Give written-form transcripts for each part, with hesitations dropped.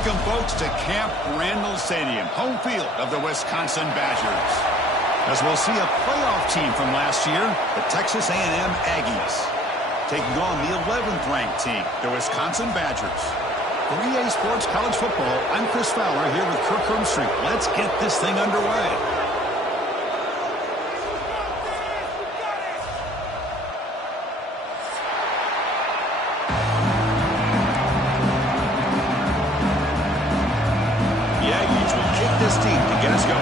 Welcome, folks, to Camp Randall Stadium, home field of the Wisconsin Badgers. As we'll see a playoff team from last year, the Texas A&M Aggies, taking on the 11th ranked team, the Wisconsin Badgers. For EA Sports College Football, I'm Chris Fowler here with Kirk Hermstreet. Let's get this thing underway. This team to get us going.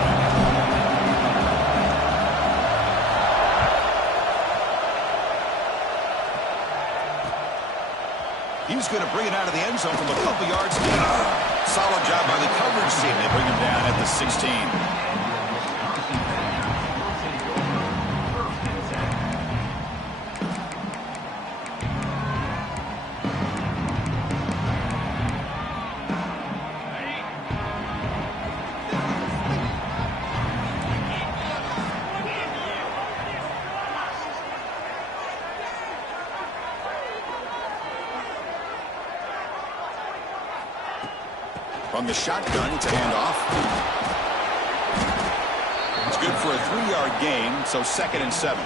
He's going to bring it out of the end zone from a couple yards deep. Solid job by the coverage team. They bring him down at the 16. From the shotgun to handoff. It's good for a 3-yard gain, so 2nd and 7.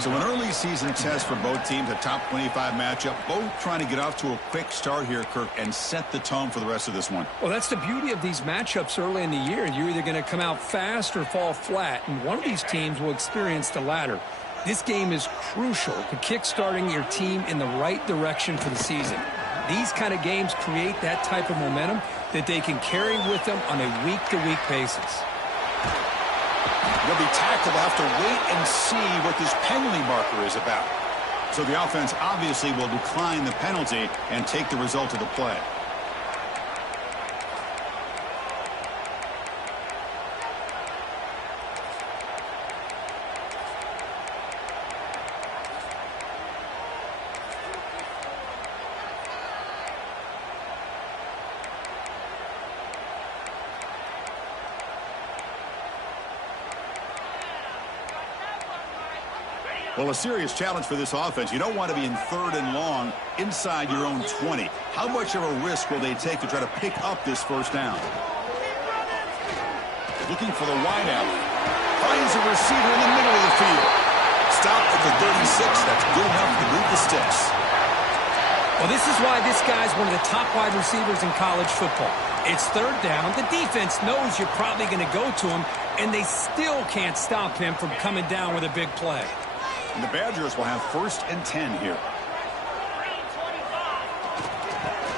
So an early season test for both teams, a top 25 matchup, both trying to get off to a quick start here, Kirk, and set the tone for the rest of this one. Well, that's the beauty of these matchups early in the year. You're either going to come out fast or fall flat, and one of these teams will experience the latter. This game is crucial to kick-starting your team in the right direction for the season. These kind of games create that type of momentum that they can carry with them on a week-to-week basis. They'll be tackled. They'll have to wait and see what this penalty marker is about. So the offense obviously will decline the penalty and take the result of the play. Well, a serious challenge for this offense. You don't want to be in 3rd and long inside your own 20. How much of a risk will they take to try to pick up this first down? Looking for the wideout. Finds a receiver in the middle of the field. Stopped at the 36. That's good enough to move the sticks. Well, this is why this guy's one of the top wide receivers in college football. It's 3rd down. The defense knows you're probably going to go to him, and they still can't stop him from coming down with a big play. And the Badgers will have 1st and 10 here.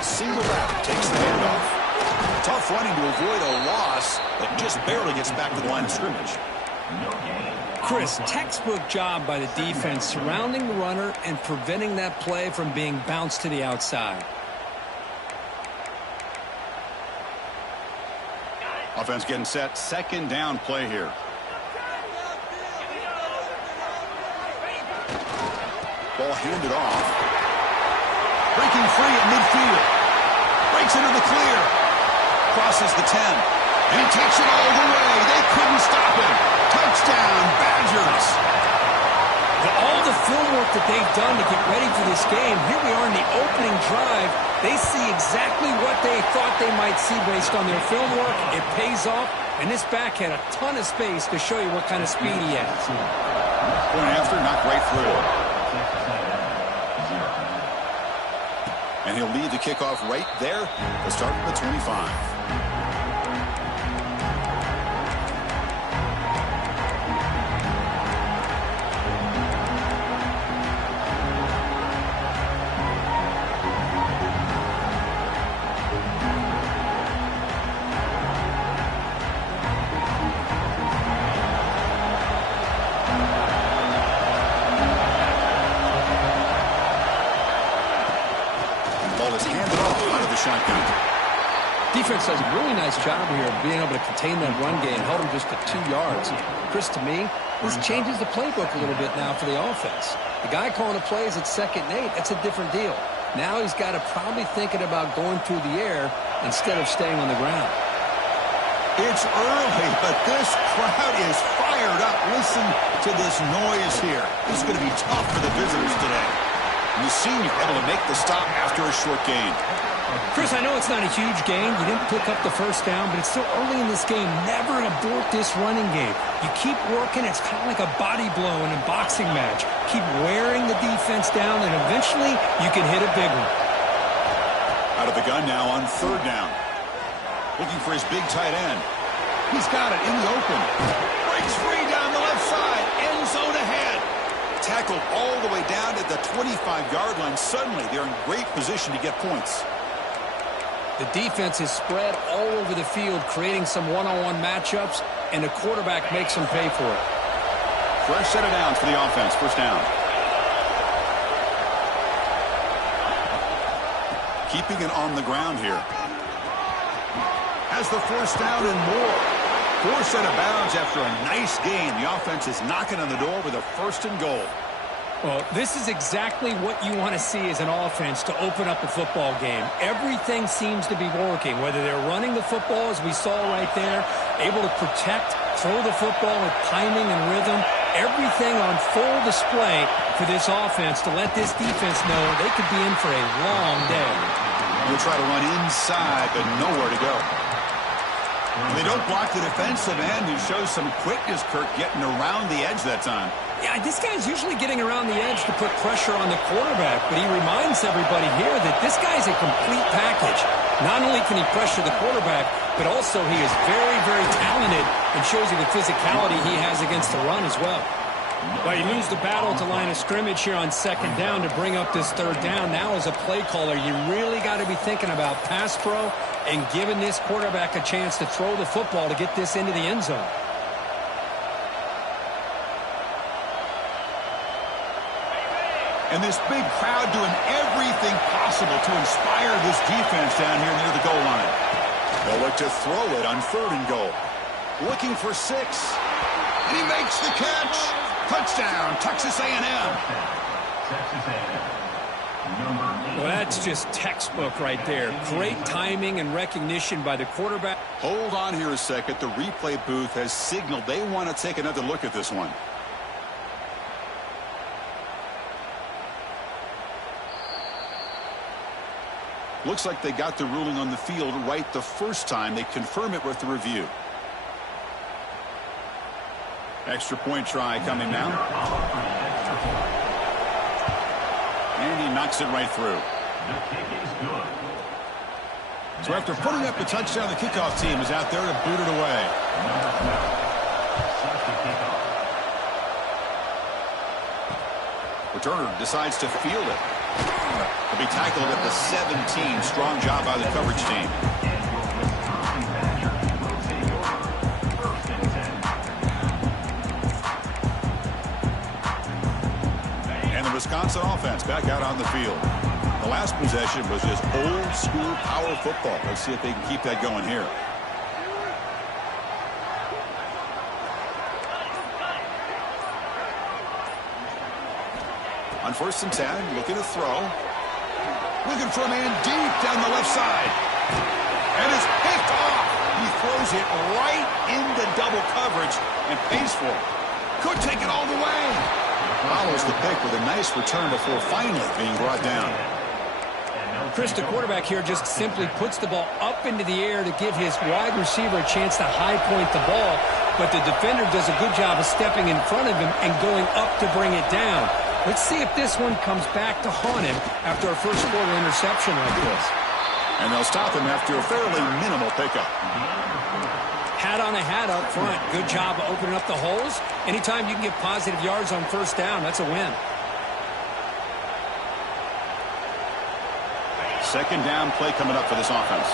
Single back takes the handoff. Tough running to avoid a loss, but just barely gets back to the line of scrimmage. Chris, textbook job by the defense surrounding the runner and preventing that play from being bounced to the outside. Offense getting set. 2nd down play here. Ball handed off. Breaking free at midfield. Breaks into the clear. Crosses the 10. And takes it all the way. They couldn't stop him. Touchdown, Badgers. With all the film work that they've done to get ready for this game, here we are in the opening drive. They see exactly what they thought they might see based on their film work. It pays off, and this back had a ton of space to show you what kind of speed he has. Point after, knocked right through. And he'll lead the kickoff right there to start at the 25. Shotgun. Defense does a really nice job here of being able to contain that run game, held him just to 2 yards. Chris, to me, this changes the playbook a little bit now for the offense. The guy calling the plays at 2nd and 8, that's a different deal. Now he's got to probably thinking about going through the air instead of staying on the ground. It's early, but this crowd is fired up. Listen to this noise here. This is going to be tough for the visitors today. And the senior able to make the stop after a short gain. Chris, I know it's not a huge gain. You didn't pick up the first down, but it's still early in this game. Never abort this running game. You keep working. It's kind of like a body blow in a boxing match. Keep wearing the defense down, and eventually you can hit a big one. Out of the gun now on third down. Looking for his big tight end. He's got it in the open. Breaks free down the left side. End zone ahead. Tackled all the way down to the 25-yard line. Suddenly, they're in great position to get points. The defense is spread all over the field, creating some one-on-one matchups, and the quarterback makes them pay for it. Fresh set of downs for the offense. First down. Keeping it on the ground here. Has the first down and more. Forced out of bounds after a nice gain. The offense is knocking on the door with a first and goal. Well, this is exactly what you want to see as an offense to open up a football game. Everything seems to be working, whether they're running the football, as we saw right there, able to protect, throw the football with timing and rhythm. Everything on full display for this offense to let this defense know they could be in for a long day. We'll try to run inside, but nowhere to go. They don't block the defensive end, who shows some quickness, Kirk, getting around the edge that time. Yeah, this guy's usually getting around the edge to put pressure on the quarterback, but he reminds everybody here that this guy's a complete package. Not only can he pressure the quarterback, but also he is very, very talented and shows you the physicality he has against the run as well. Well, you lose the battle to line of scrimmage here on second down to bring up this third down. Now as a play caller, you really got to be thinking about pass pro and giving this quarterback a chance to throw the football to get this into the end zone. And this big crowd doing everything possible to inspire this defense down here near the goal line. They'll look to throw it on third and goal. Looking for 6. And he makes the catch. Touchdown, Texas A&M. Well, that's just textbook right there. Great timing and recognition by the quarterback. Hold on here a second. The replay booth has signaled they want to take another look at this one. Looks like they got the ruling on the field right the first time. They confirm it with the review. Extra point try coming now. And he knocks it right through. So after putting up the touchdown, the kickoff team is out there to boot it away. Returner decides to field it. He'll be tackled at the 17. Strong job by the coverage team. And the Wisconsin offense back out on the field. The last possession was just old school power football. Let's see if they can keep that going here. On first and 10, looking to throw. Looking for a man deep down the left side. And it's picked off. He throws it right into double coverage and pays for it. Could take it all the way. Follows the pick with a nice return before finally being brought down. Chris, the quarterback here just simply puts the ball up into the air to give his wide receiver a chance to high point the ball. But the defender does a good job of stepping in front of him and going up to bring it down. Let's see if this one comes back to haunt him after a first quarter interception like this. And they'll stop him after a fairly minimal pickup. Hat on a hat up front. Good job of opening up the holes. Anytime you can get positive yards on first down, that's a win. Second down play coming up for this offense.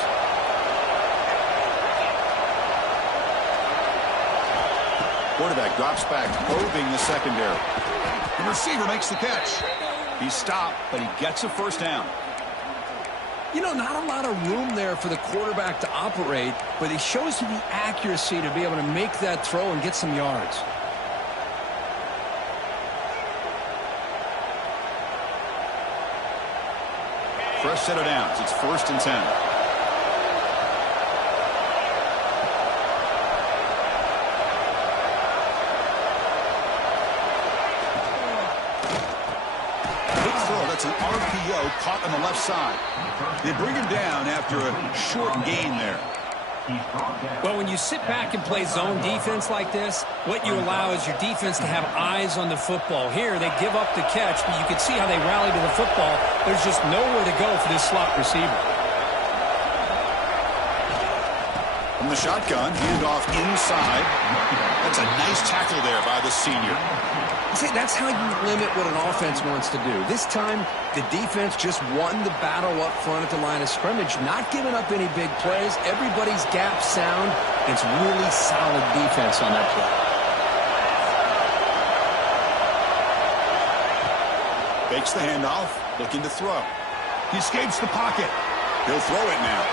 Quarterback drops back, probing the secondary. The receiver makes the catch. He's stopped, but he gets a first down. You know, not a lot of room there for the quarterback to operate, but he shows you the accuracy to be able to make that throw and get some yards. Fresh set of downs. It's first and 10. Big throw. That's an caught on the left side. They bring him down after a short gain there. Well, when you sit back and play zone defense like this, what you allow is your defense to have eyes on the football. Here, they give up the catch, but you can see how they rally to the football. There's just nowhere to go for this slot receiver. From the shotgun, handoff inside. That's a nice tackle there by the senior. See, that's how you limit what an offense wants to do. This time, the defense just won the battle up front at the line of scrimmage, not giving up any big plays. Everybody's gap sound. It's really solid defense on that play. Fakes the handoff, looking to throw. He escapes the pocket. He'll throw it now.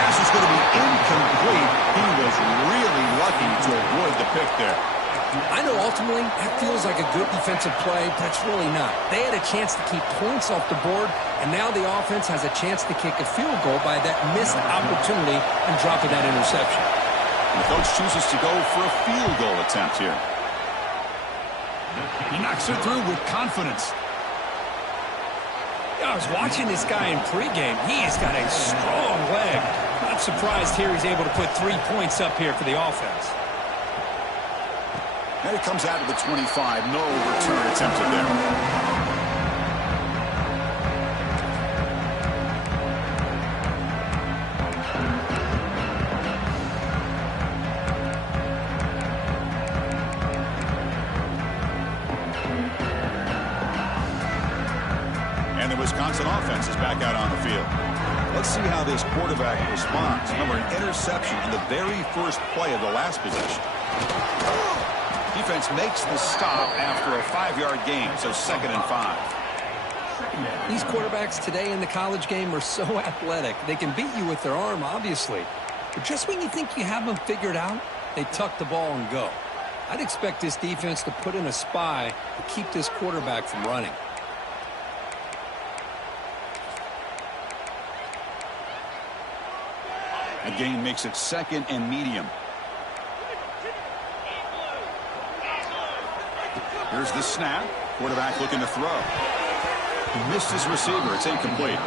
Pass is going to be incomplete. He was really lucky to avoid the pick there. I know ultimately that feels like a good defensive play, but it's really not. They had a chance to keep points off the board, and now the offense has a chance to kick a field goal by that missed opportunity and dropping that interception. The coach chooses to go for a field goal attempt here. He knocks it through with confidence. I was watching this guy in pregame. He's got a strong leg. Not surprised here he's able to put 3 points up here for the offense. And it comes out to the 25. No return attempted there. And the Wisconsin offense is back out on the field. Let's see how this quarterback responds. Remember, an interception in the very first play of the last possession. Defense makes the stop after a 5-yard gain, so 2nd and 5. These quarterbacks today in the college game are so athletic. They can beat you with their arm, obviously. But just when you think you have them figured out, they tuck the ball and go. I'd expect this defense to put in a spy to keep this quarterback from running. The gain makes it 2nd and medium. Here's the snap. Quarterback looking to throw. He missed his receiver. It's incomplete.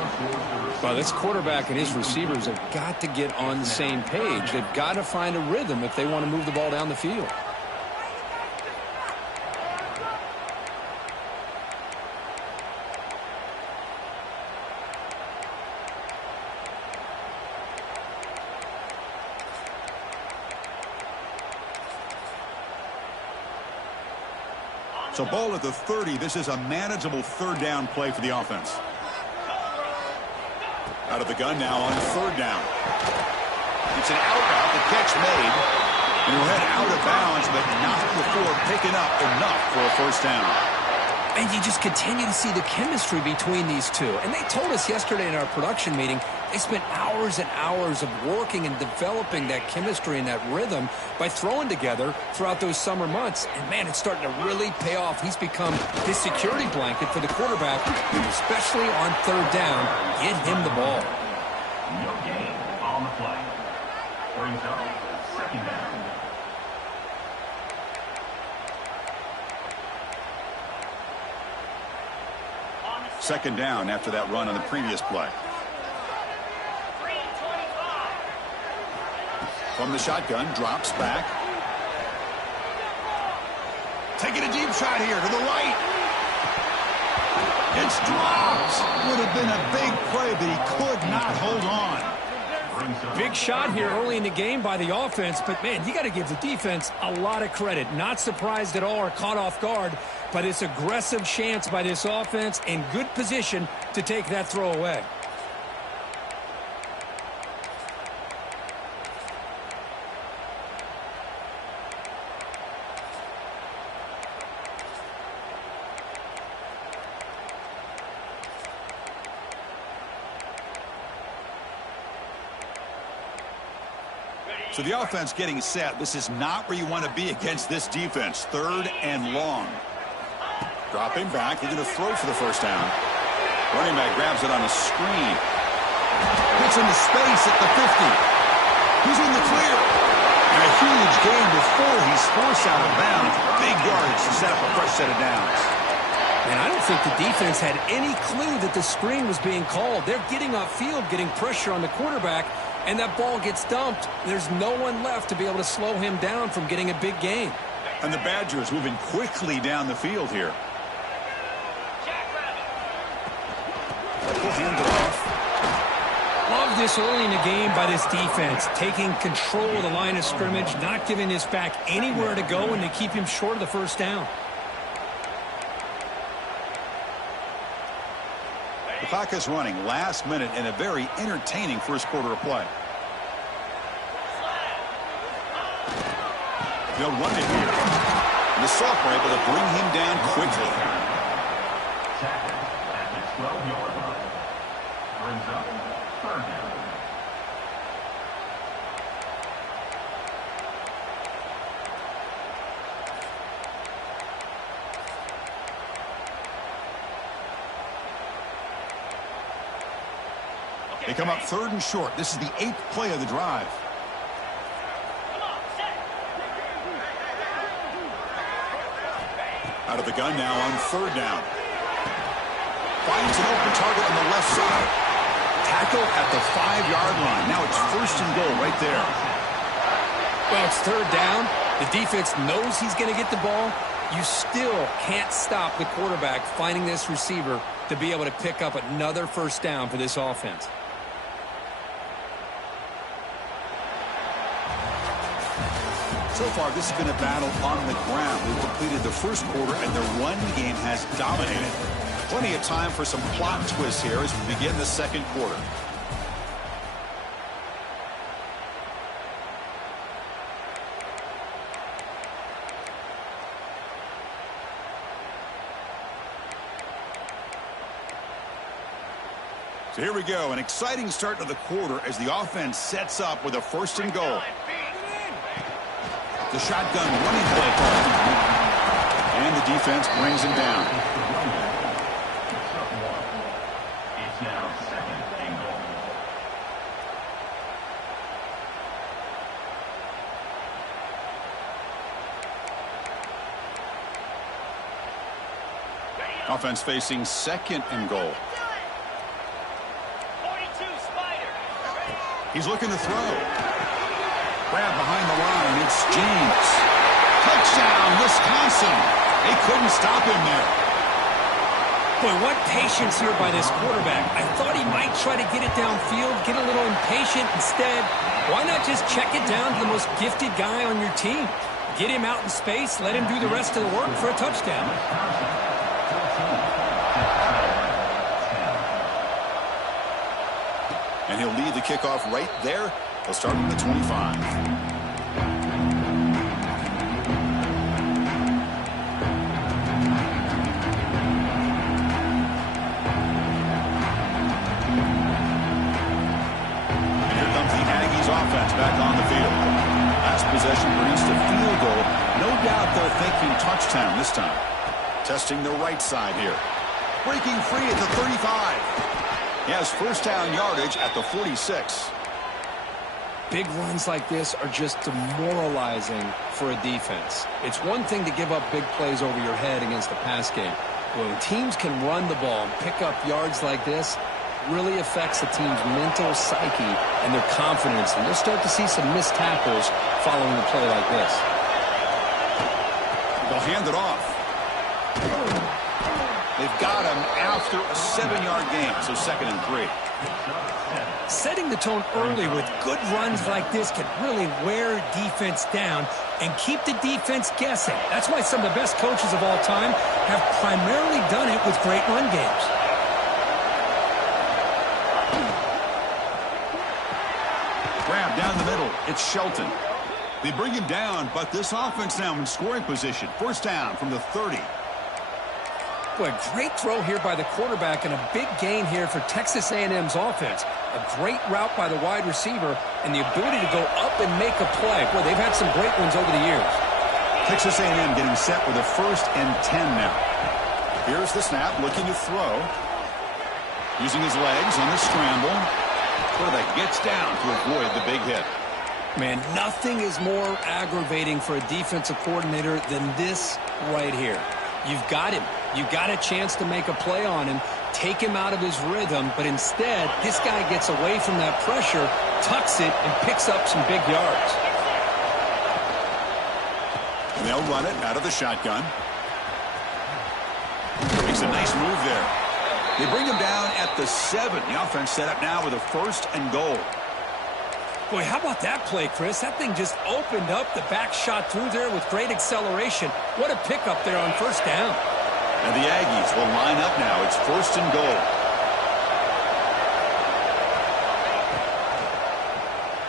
Well, this quarterback and his receivers have got to get on the same page. They've got to find a rhythm if they want to move the ball down the field. So ball at the 30. This is a manageable 3rd down play for the offense. Out of the gun now on 3rd down. It's an out route. The catch made. And he'll head out of bounds, but not before picking up enough for a 1st down. And you just continue to see the chemistry between these two. And they told us yesterday in our production meeting, they spent hours and hours of working and developing that chemistry and that rhythm by throwing together throughout those summer months. And, man, it's starting to really pay off. He's become his security blanket for the quarterback, especially on 3rd down. Get him the ball. No gain on the play. Brings up 2nd down. Second down after that run on the previous play. From the shotgun, drops back. Taking a deep shot here to the right. It's dropped. Would have been a big play, but he could not hold on. Big shot here early in the game by the offense, but, man, you got to give the defense a lot of credit. Not surprised at all or caught off guard, but it's aggressive chance by this offense in good position to take that throw away. So the offense getting set. This is not where you want to be against this defense. 3rd and long. Dropping back, looking to throw for the 1st down. Running back grabs it on a screen. Gets into space at the 50. He's in the clear. And a huge gain before he's forced out of bounds. Big yards to set up a fresh set of downs. And I don't think the defense had any clue that the screen was being called. They're getting upfield, getting pressure on the quarterback, and that ball gets dumped. There's no one left to be able to slow him down from getting a big gain. And the Badgers moving quickly down the field here. We'll hand it off. Love this early in the game by this defense, taking control of the line of scrimmage, not giving this back anywhere to go, and to keep him short of the first down. The clock is running last minute in a very entertaining first quarter of play. They'll run it here. And the sophomore able to bring him down quickly. Second at the 12-yard line. Brings up third down. They come up third and short. This is the 8th play of the drive. Out of the gun now on third down. Finds an open target on the left side. Tackle at the 5-yard line. Now it's first and goal right there. Well, it's third down. The defense knows he's going to get the ball. You still can't stop the quarterback finding this receiver to be able to pick up another first down for this offense. So far, this has been a battle on the ground. We've completed the first quarter, and the run game has dominated. Plenty of time for some plot twists here as we begin the second quarter. So here we go, an exciting start to the quarter as the offense sets up with a first and goal. The shotgun running play call. And the defense brings him down. It's now second and goal. Offense facing second and goal. He's looking to throw. Grab behind the line. It's James. Touchdown, Wisconsin. They couldn't stop him there. Boy, what patience here by this quarterback. I thought he might try to get it downfield, get a little impatient. Instead, why not just check it down to the most gifted guy on your team? Get him out in space, let him do the rest of the work for a touchdown. And he'll lead the kickoff right there. He'll start from the 25. Offense back on the field. Last possession produced a field goal. No doubt they're thinking touchdown this time. Testing the right side here. Breaking free at the 35. He has first down yardage at the 46. Big runs like this are just demoralizing for a defense. It's one thing to give up big plays over your head against the pass game. When teams can run the ball and pick up yards like this, really affects the team's mental psyche and their confidence. And you'll start to see some missed tackles following a play like this. They'll hand it off. They've got him after a 7-yard gain, so 2nd and 3. Setting the tone early with good runs like this can really wear defense down and keep the defense guessing. That's why some of the best coaches of all time have primarily done it with great run games. Grab down the middle. It's Shelton. They bring him down, but this offense now in scoring position. First down from the 30. Boy, great throw here by the quarterback and a big gain here for Texas A&M's offense. A great route by the wide receiver and the ability to go up and make a play. Boy, they've had some great ones over the years. Texas A&M getting set with a 1st and 10 now. Here's the snap, looking to throw. Using his legs on the scramble. Quarterback gets down to avoid the big hit. Man, nothing is more aggravating for a defensive coordinator than this right here. You've got him. You got a chance to make a play on him, take him out of his rhythm, but instead, this guy gets away from that pressure, tucks it, and picks up some big yards. And they'll run it out of the shotgun. Makes a nice move there. They bring him down at the 7. The offense set up now with a 1st and goal. Boy, how about that play, Chris? That thing just opened up. The back shot through there with great acceleration. What a pickup there on 1st down. And the Aggies will line up now. It's 1st and goal.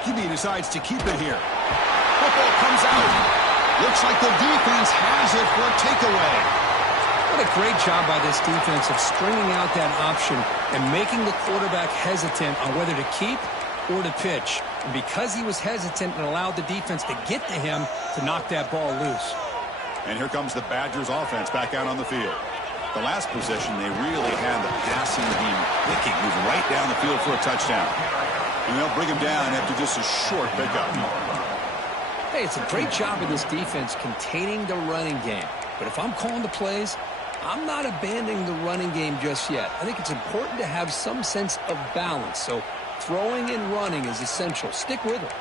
QB decides to keep it here. Football comes out. Looks like the defense has it for a takeaway. What a great job by this defense of stringing out that option and making the quarterback hesitant on whether to keep or to pitch. And because he was hesitant and allowed the defense to get to him to knock that ball loose. And here comes the Badgers offense back out on the field. The last possession, they really had the passing game clicking, moving right down the field for a touchdown. And they'll bring him down after just a short pickup. Hey, it's a great job of this defense containing the running game. But if I'm calling the plays, I'm not abandoning the running game just yet. I think it's important to have some sense of balance. So throwing and running is essential. Stick with it.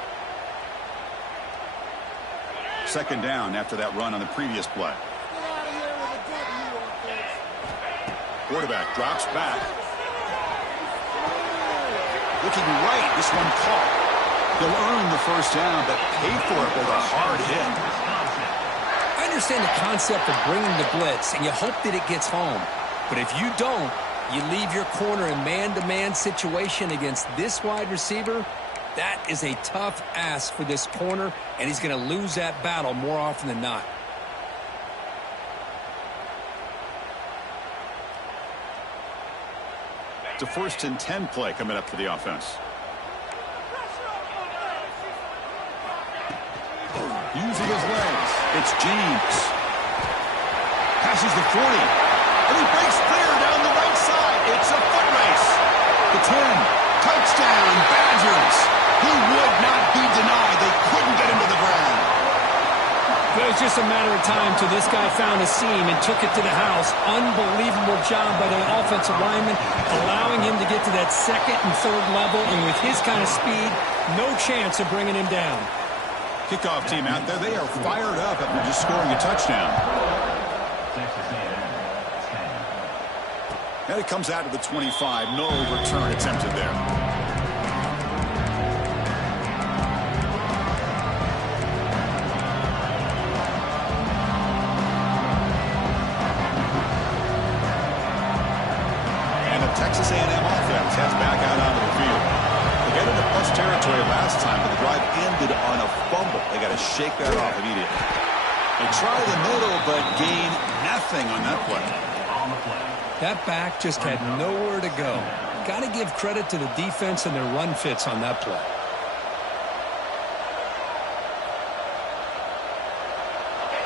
2nd down after that run on the previous play. Quarterback drops back. Looking right, this one caught. They'll earn the 1st down, but pay for it with a hard hit. I understand the concept of bringing the blitz, and you hope that it gets home. But if you don't, you leave your corner in man-to-man situation against this wide receiver. That is a tough ask for this corner, and he's going to lose that battle more often than not. It's a 1st and 10 play coming up for the offense. Using his legs, it's James. Passes the 40, and he breaks clear down the right side. It's a foot race. The 10, touchdown, Badgers. He would not be denied. They couldn't get him to the ground. It was just a matter of time till this guy found a seam and took it to the house. Unbelievable job by the offensive lineman, allowing him to get to that 2nd and 3rd level, and with his kind of speed, no chance of bringing him down. Kickoff team out there, they are fired up after just scoring a touchdown. And it comes out to the 25. No return attempted there. And the Texas A&M offense heads back out onto the field. They got into plus territory last time, but the drive ended on a fumble. They got to shake that off immediately. They try the middle, but gain nothing on that play. That back just had nowhere to go. Got to give credit to the defense and their run fits on that play.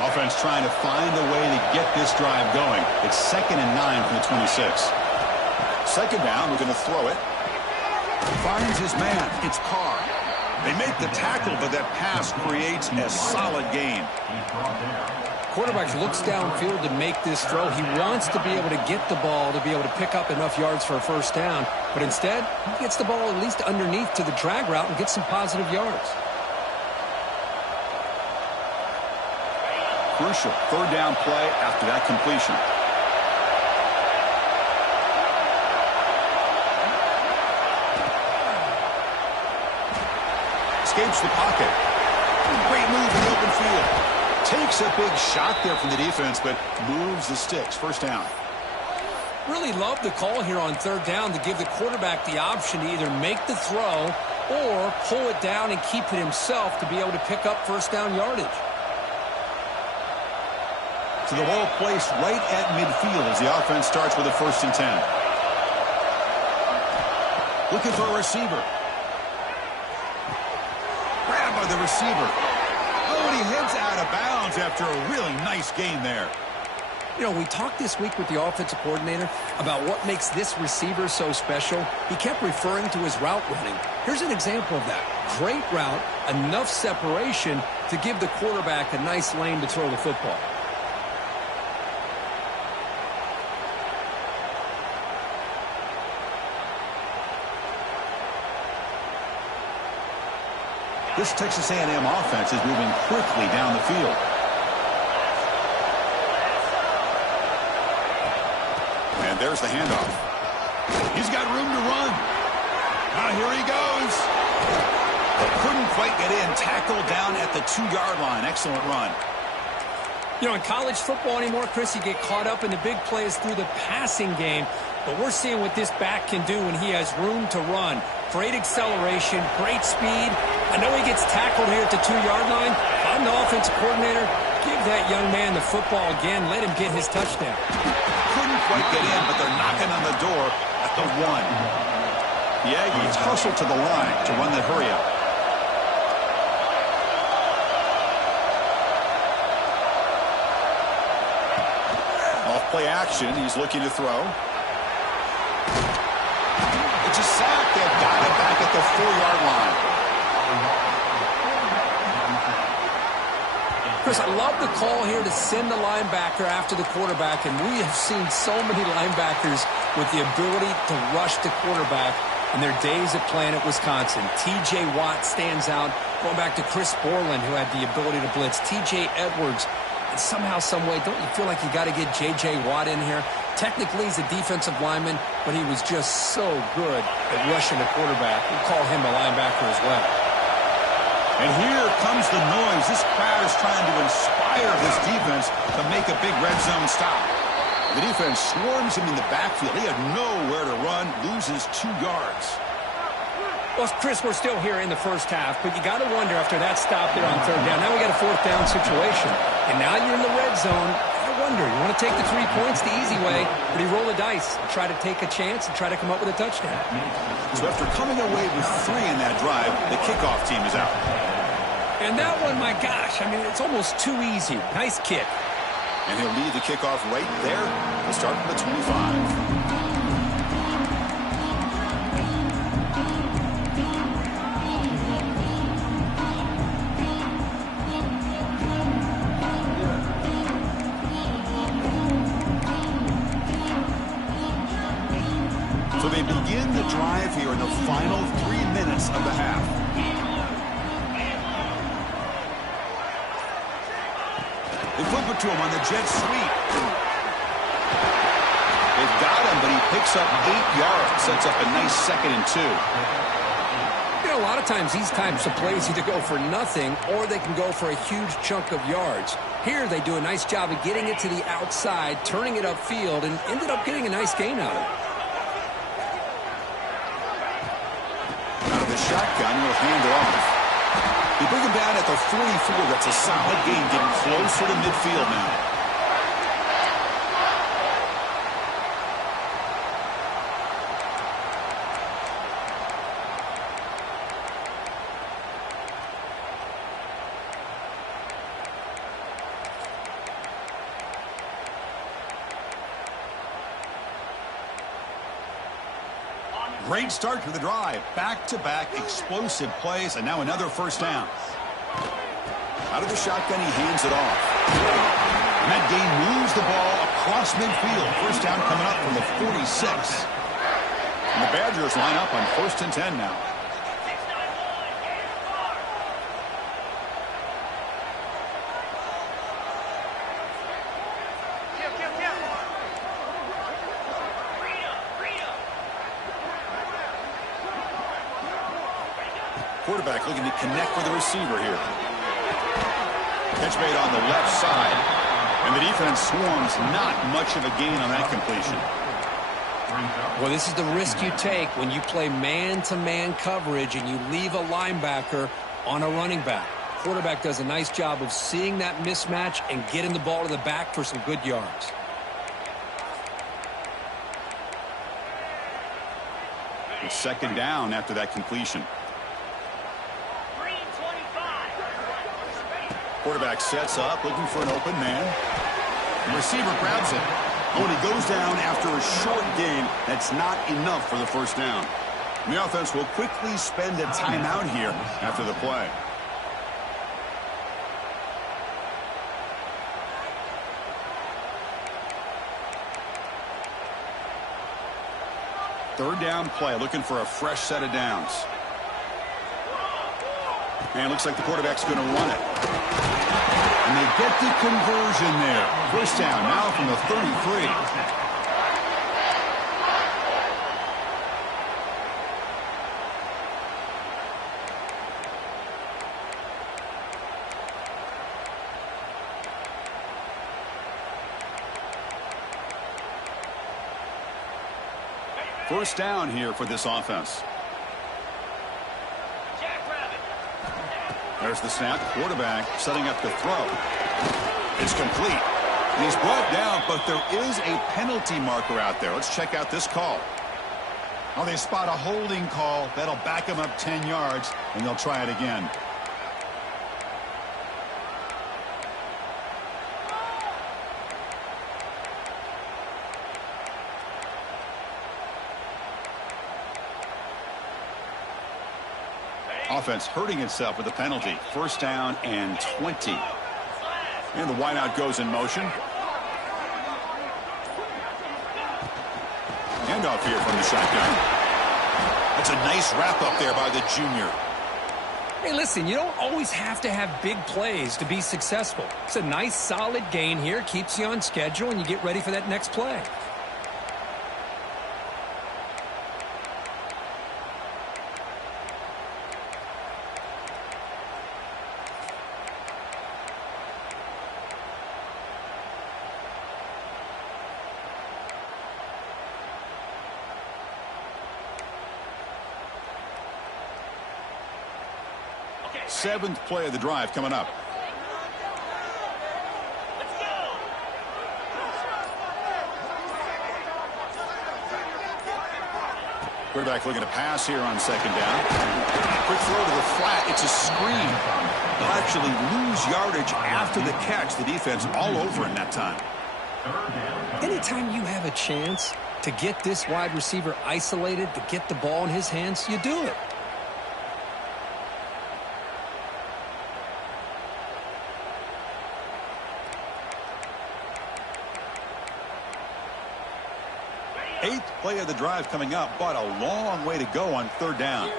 Offense trying to find a way to get this drive going. It's 2nd and 9 from the 26. 2nd down, we're going to throw it. Finds his man. It's Carr. They make the tackle, but that pass creates a solid gain. Quarterback looks downfield to make this throw. He wants to be able to get the ball to be able to pick up enough yards for a 1st down. But instead, he gets the ball at least underneath to the drag route and gets some positive yards. Crucial 3rd down play after that completion. Escapes the pocket. Great move in the open field. Takes a big shot there from the defense, but moves the sticks. 1st down. Really love the call here on 3rd down to give the quarterback the option to either make the throw or pull it down and keep it himself to be able to pick up 1st down yardage. So the ball placed right at midfield as the offense starts with a 1st and 10. Looking for a receiver. Grabbed by the receiver. Oh, and he heads out of bounds after a really nice gain there. You know, we talked this week with the offensive coordinator about what makes this receiver so special. He kept referring to his route running. Here's an example of that. Great route, enough separation to give the quarterback a nice lane to throw the football. This Texas A&M offense is moving quickly down the field. And there's the handoff. He's got room to run. Now here he goes. Couldn't quite get in. Tackled down at the 2-yard line. Excellent run. You know, in college football anymore, Chris, you get caught up in the big plays through the passing game. But we're seeing what this back can do when he has room to run. Great acceleration, great speed. I know he gets tackled here at the 2-yard line. If I'm the offensive coordinator, give that young man the football again. Let him get his touchdown. Couldn't quite get in, but they're knocking on the door at the 1. The Aggies hustle to the line to run the hurry-up. Off-play action. He's looking to throw. It's a sack. They've got it back at the 4-yard line. Chris, I love the call here to send the linebacker after the quarterback, and we have seen so many linebackers with the ability to rush the quarterback in their days of playing at Wisconsin. T.J. Watt stands out. Going back to Chris Borland, who had the ability to blitz. T.J. Edwards. And somehow, some way, don't you feel like you got to get J.J. Watt in here? Technically, he's a defensive lineman, but he was just so good at rushing the quarterback. We'll call him a linebacker as well. And here comes the noise. This crowd is trying to inspire this defense to make a big red zone stop. The defense swarms him in the backfield. He had nowhere to run, loses 2 yards. Well, Chris, we're still here in the first half, but you got to wonder after that stop there on 3rd down. Now we got a 4th down situation, and now you're in the red zone. I wonder, you want to take the 3 points the easy way, or do you roll the dice and try to take a chance and try to come up with a touchdown? So after coming away with 3 in that drive, the kickoff team is out. And that one, my gosh, I mean, it's almost too easy. Nice kick. And he'll lead the kickoff right there to start from the 25. So they begin the drive here in the final 3 minutes of the half. They flip it to him on the jet sweep. They've got him, but he picks up 8 yards. Sets up a nice 2nd and 2. You know, a lot of times these types of plays either go for nothing or they can go for a huge chunk of yards. Here they do a nice job of getting it to the outside, turning it upfield, and ended up getting a nice gain out of it. Out of the shotgun, will hand it off. They bring him down at the 44. That's a solid gain, getting closer to midfield now. Great start to the drive. Back-to-back explosive plays, and now another 1st down. Out of the shotgun, he hands it off. And that gain moves the ball across midfield. 1st down coming up from the 46. And the Badgers line up on 1st and 10 now. Quarterback looking to connect with the receiver here. Catch made on the left side. And the defense swarms. Not much of a gain on that completion. Well, this is the risk you take when you play man-to-man coverage and you leave a linebacker on a running back. Quarterback does a nice job of seeing that mismatch and getting the ball to the back for some good yards. It's 2nd down after that completion. Quarterback sets up, looking for an open man. The receiver grabs it. Oh, and he goes down after a short gain. That's not enough for the 1st down. And the offense will quickly spend a timeout here after the play. Third down play, looking for a fresh set of downs. And it looks like the quarterback's going to run it. And they get the conversion there. First down now from the 33. First down here for this offense. There's the snap. Quarterback setting up the throw. It's complete. And he's brought down, but there is a penalty marker out there. Let's check out this call. Oh, they spot a holding call. That'll back him up 10 yards, and they'll try it again. Offense hurting itself with a penalty. First down and 20. And the wideout goes in motion. Handoff here from the shotgun. That's a nice wrap up there by the junior. Hey, listen, you don't always have to have big plays to be successful. It's a nice, solid gain here. Keeps you on schedule, and you get ready for that next play. Seventh play of the drive coming up. Quarterback looking to pass here on second down. Quick throw to the flat. It's a screen. They'll actually lose yardage after the catch. The defense all over in that time. Anytime you have a chance to get this wide receiver isolated, to get the ball in his hands, you do it. Eighth play of the drive coming up, but a long way to go on third down.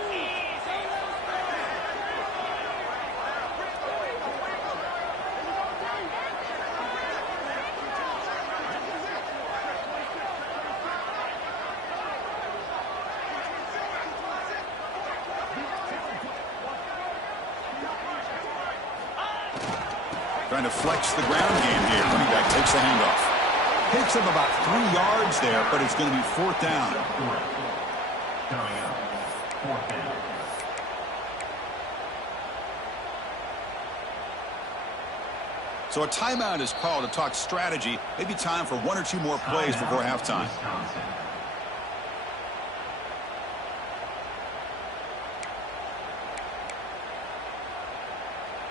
Trying to flex the ground game here. Running back takes the handoff. Picks up about 3 yards there, but it's going to be fourth down. Coming up, fourth down. So a timeout is called to talk strategy. Maybe time for 1 or 2 more plays before halftime.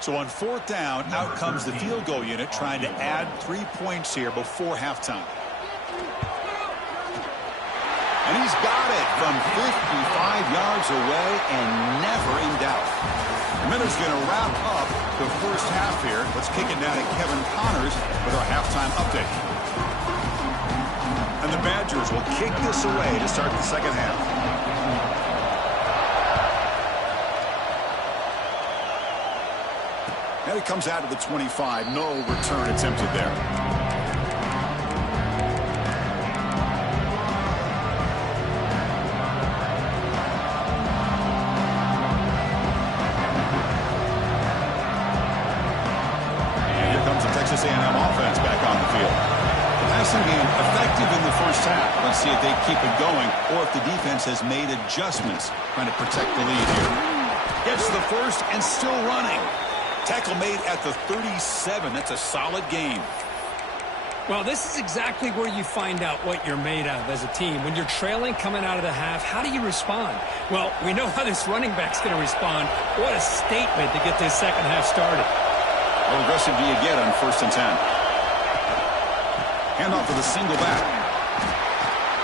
So on fourth down, out comes the field goal unit trying to add 3 points here before halftime. And he's got it from 55 yards away and never in doubt. The Miners going to wrap up the first half here. Let's kick it down to Kevin Connors with our halftime update. And the Badgers will kick this away to start the second half. And it comes out of the 25. No return attempted there. And here comes the Texas A&M offense back on the field. The passing game effective in the first half. Let's see if they keep it going or if the defense has made adjustments trying to protect the lead here. Gets the first and still running. Tackle made at the 37. That's a solid game. Well, this is exactly where you find out what you're made of as a team. When you're trailing coming out of the half, how do you respond? Well, we know how this running back's going to respond. What a statement to get this second half started. How aggressive do you get on 1st and 10? Handoff with a single back.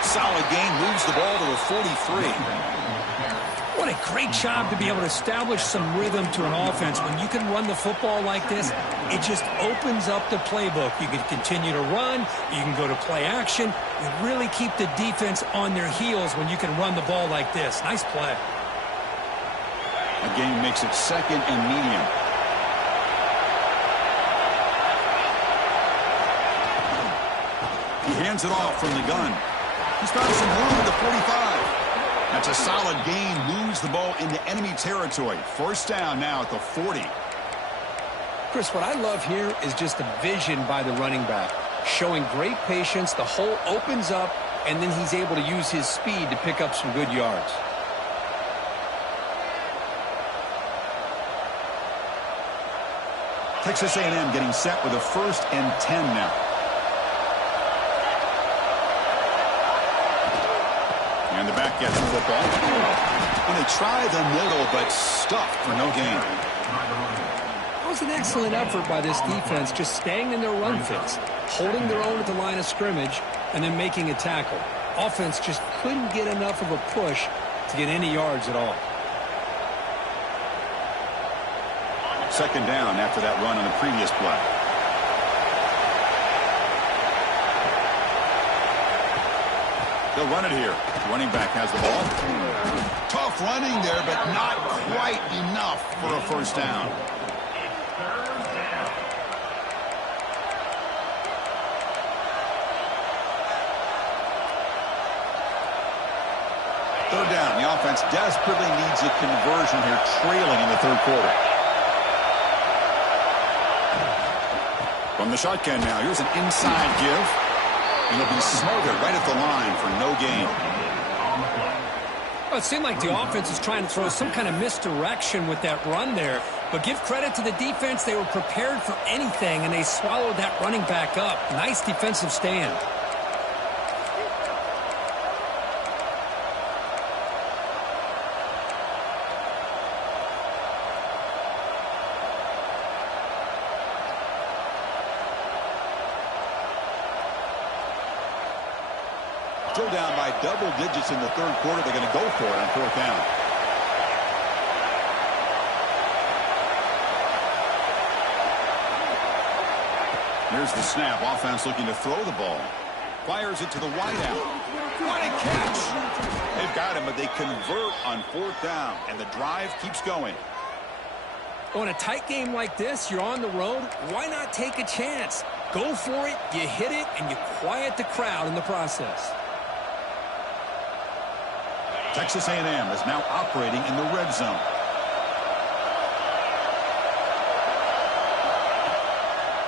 Solid gain, moves the ball to the 43. What a great job to be able to establish some rhythm to an offense. When you can run the football like this, it just opens up the playbook. You can continue to run. You can go to play action. You really keep the defense on their heels when you can run the ball like this. Nice play. A gain makes it 2nd and medium. He hands it off from the gun. He's found some room at the 45. That's a solid gain. Moves the ball into enemy territory. 1st down now at the 40. Chris, what I love here is just the vision by the running back. Showing great patience. The hole opens up, and then he's able to use his speed to pick up some good yards. Texas A&M getting set with a 1st and 10 now. And the back gets the football. And they try the middle, but stuffed for no gain. That was an excellent effort by this defense, just staying in their run fits, holding their own at the line of scrimmage, and then making a tackle. Offense just couldn't get enough of a push to get any yards at all. 2nd down after that run on the previous play. They'll run it here. Running back has the ball. Tough running there, but not quite enough for a 1st down. Third down. The offense desperately needs a conversion here, trailing in the 3rd quarter. From the shotgun now, here's an inside give. And it'll be smothered right at the line for no gain. Well, it seemed like the offense is trying to throw some kind of misdirection with that run there. But give credit to the defense. They were prepared for anything, and they swallowed that running back up. Nice defensive stand. Still down by double digits in the 3rd quarter. They're going to go for it on 4th down. Here's the snap. Offense looking to throw the ball. Fires it to the wideout. What a catch! They've got him, but they convert on 4th down, and the drive keeps going. Well, in a tight game like this, you're on the road. Why not take a chance? Go for it, you hit it, and you quiet the crowd in the process. Texas A&M is now operating in the red zone.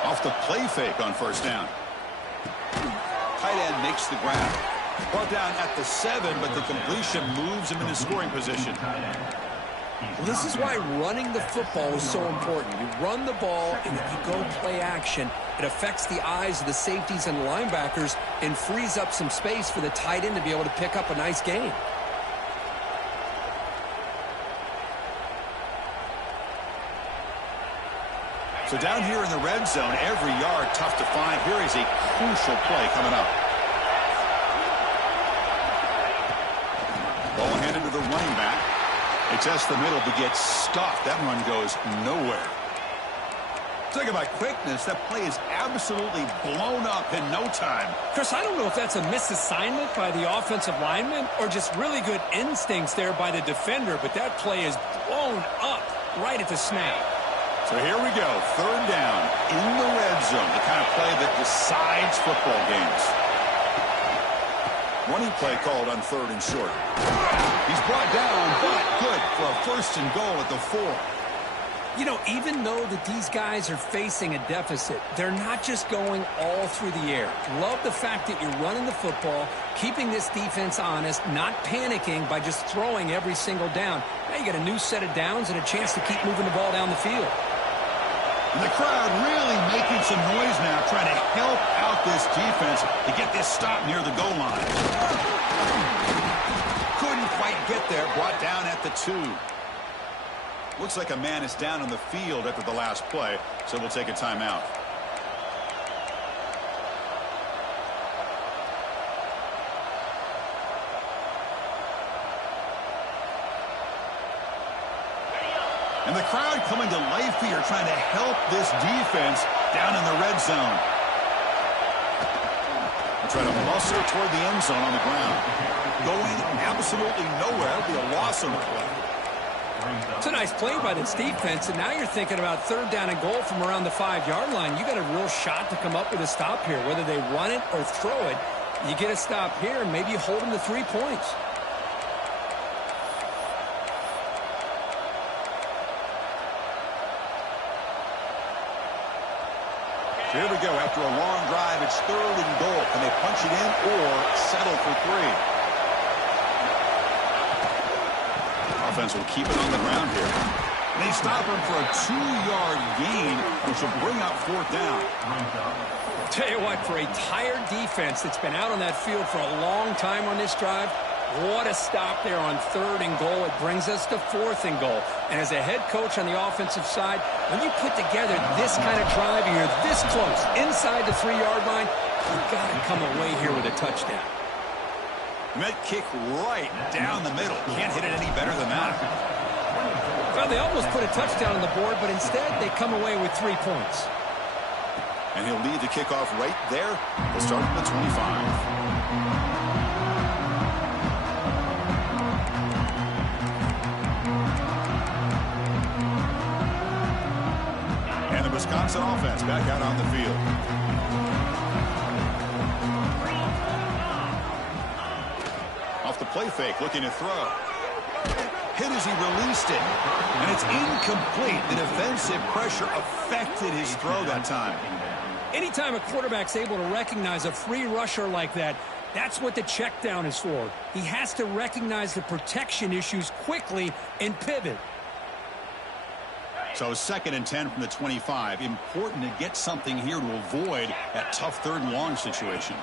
Off the play fake on 1st down. Tight end makes the grab. Brought down at the 7, but the completion moves him into scoring position. Well, this is why running the football is so important. You run the ball, and if you go play action, it affects the eyes of the safeties and linebackers and frees up some space for the tight end to be able to pick up a nice gain. So down here in the red zone, every yard tough to find. Here is a crucial play coming up. Ball handed to the running back. They test the middle, but gets stuffed. That run goes nowhere. Talking about quickness, that play is absolutely blown up in no time. Chris, I don't know if that's a misassignment by the offensive lineman or just really good instincts there by the defender, but that play is blown up right at the snap. So here we go, 3rd down in the red zone, the kind of play that decides football games. Running play called on 3rd and short. He's brought down, but good for a 1st and goal at the 4. You know, even though that these guys are facing a deficit, they're not just going all through the air. Love the fact that you're running the football, keeping this defense honest, not panicking by just throwing every single down. Now you got a new set of downs and a chance to keep moving the ball down the field. And the crowd really making some noise now, trying to help out this defense to get this stop near the goal line. Couldn't quite get there, brought down at the 2. Looks like a man is down on the field after the last play, so we'll take a timeout. And the crowd coming to life here, trying to help this defense down in the red zone. They'll try to muscle toward the end zone on the ground. Going absolutely nowhere. It'll be a loss on the play. It's a nice play by this defense, and now you're thinking about 3rd down and goal from around the 5-yard line. You got a real shot to come up with a stop here. Whether they run it or throw it, you get a stop here, and maybe you hold them to 3 points. Here we go. After a long drive, it's 3rd and goal. Can they punch it in or settle for 3? Offense will keep it on the ground here. And they stop him for a 2-yard gain, which will bring up 4th down. Tell you what, for a tired defense that's been out on that field for a long time on this drive, what a stop there on 3rd and goal. It brings us to 4th and goal. And as a head coach on the offensive side, when you put together this kind of drive and you're this close inside the 3-yard line, you've got to come away here with a touchdown. Met kick right down the middle. Can't hit it any better than that. Well, they almost put a touchdown on the board, but instead they come away with 3 points. And he'll lead the kickoff right there. We'll start from the 25. Wisconsin offense back out on the field. Off the play fake, looking to throw. Hit as he released it. And it's incomplete. The defensive pressure affected his throw that time. Anytime a quarterback's able to recognize a free rusher like that, that's what the check down is for. He has to recognize the protection issues quickly and pivot. So 2nd and 10 from the 25. Important to get something here to avoid that tough 3rd and long situation.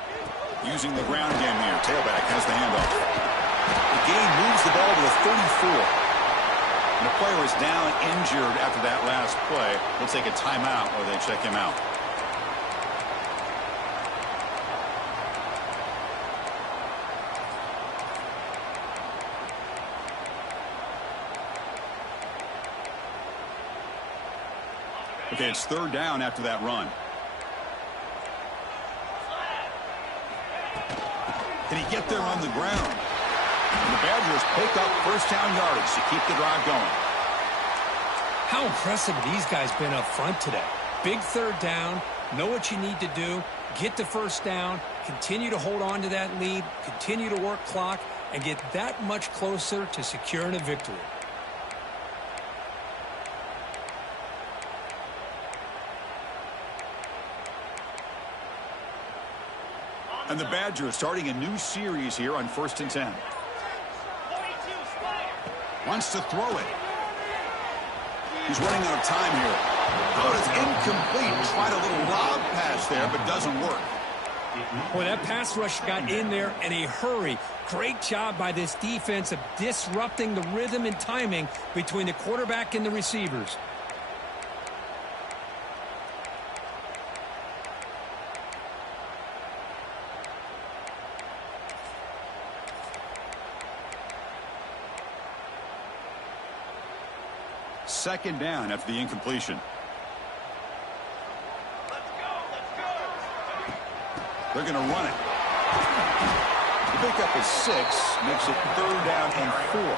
Using the ground game here. Tailback has the handoff. The game moves the ball to the 34. And the player is down injured after that last play. They'll take a timeout or they check him out. Okay, it's 3rd down after that run. Can he get there on the ground? And the Badgers pick up 1st down yardage to keep the drive going. How impressive have these guys been up front today? Big 3rd down, know what you need to do, get the 1st down, continue to hold on to that lead, continue to work clock, and get that much closer to securing a victory. And the Badgers starting a new series here on 1st and 10. Wants to throw it. He's running out of time here. Oh, it's incomplete. Tried a little lob pass there, but doesn't work. Boy, that pass rush got in there in a hurry. Great job by this defense of disrupting the rhythm and timing between the quarterback and the receivers. Second down after the incompletion. They're going to run it. The pickup is 6, makes it 3rd down and 4.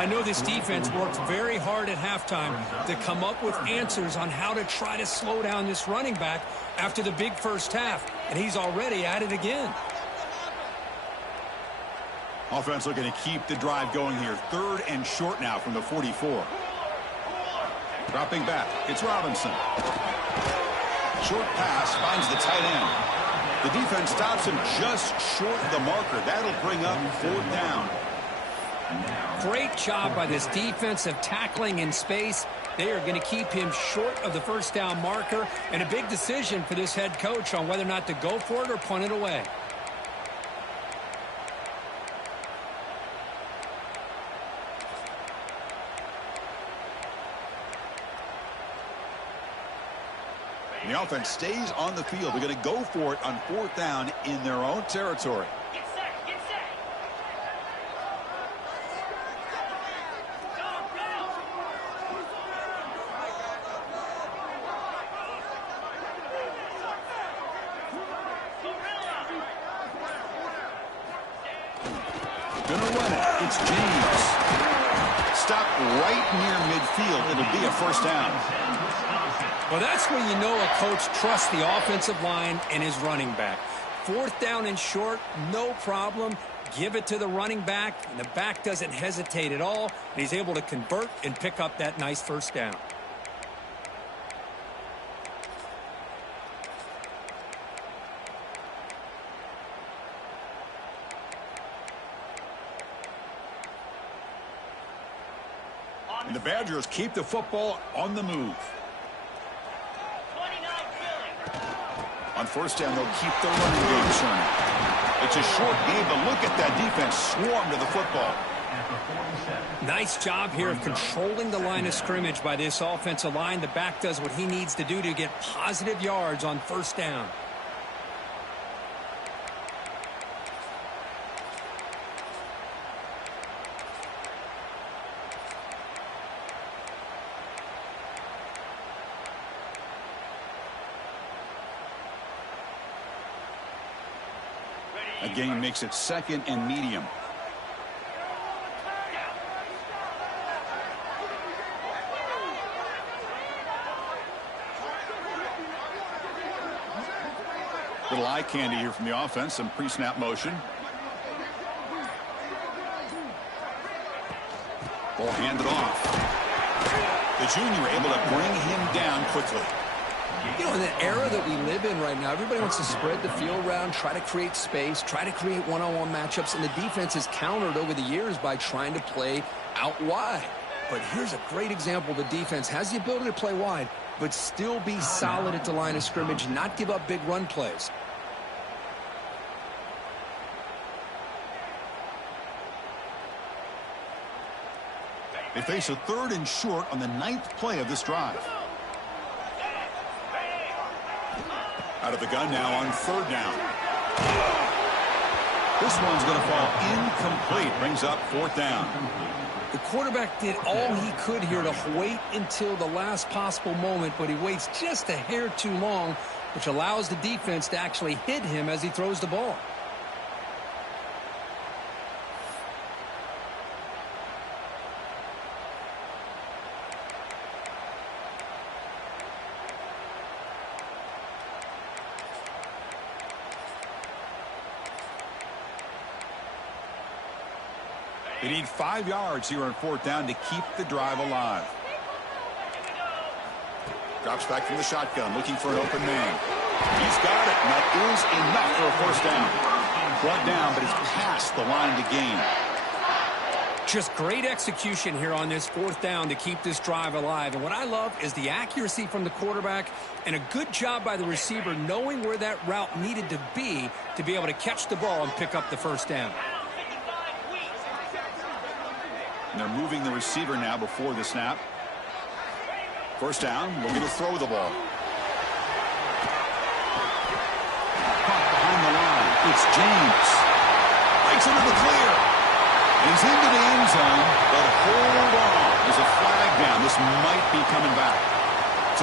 I know this defense worked very hard at halftime to come up with answers on how to try to slow down this running back after the big first half, and he's already at it again. Offense looking to keep the drive going here. 3rd and short now from the 44. Dropping back, it's Robinson. Short pass finds the tight end. The defense stops him just short of the marker. That'll bring up 4th down. Great job by this defense of tackling in space. They are going to keep him short of the 1st down marker, and a big decision for this head coach on whether or not to go for it or punt it away. The offense stays on the field. They're going to go for it on 4th down in their own territory. Get set, get set. Gonna run it. It's James. stop right near midfield. It'll be a first down. Well, that's when you know a coach trusts the offensive line and his running back. Fourth down and short, no problem. Give it to the running back, and the back doesn't hesitate at all. And he's able to convert and pick up that nice first down. And the Badgers keep the football on the move. On first down, they'll keep the running game churning. It's a short game, but look at that defense swarm to the football. Nice job here of controlling the line of scrimmage by this offensive line. The back does what he needs to do to get positive yards on first down. A gain makes it second and medium. Little eye candy here from the offense. Some pre-snap motion. Ball handed off. The junior able to bring him down quickly. You know, in the era that we live in right now, everybody wants to spread the field around, try to create space, try to create one-on-one matchups, and the defense has countered over the years by trying to play out wide. But here's a great example. The defense has the ability to play wide, but still be solid at the line of scrimmage, not give up big run plays. They face a third and short on the 9th play of this drive. Out of the gun now on third down. This one's going to fall incomplete. Brings up fourth down. The quarterback did all he could here to wait until the last possible moment, but he waits just a hair too long, which allows the defense to actually hit him as he throws the ball. They need 5 yards here on fourth down to keep the drive alive. Drops back from the shotgun, looking for an open man. He's got it, and that is enough for a first down. Brought down, but it's past the line to gain. Just great execution here on this fourth down to keep this drive alive. And what I love is the accuracy from the quarterback and a good job by the receiver knowing where that route needed to be able to catch the ball and pick up the first down. And they're moving the receiver now before the snap. First down, looking to throw the ball. Caught behind the line. It's James. Breaks into the clear. And he's into the end zone, but hold on. There's a flag down. This might be coming back.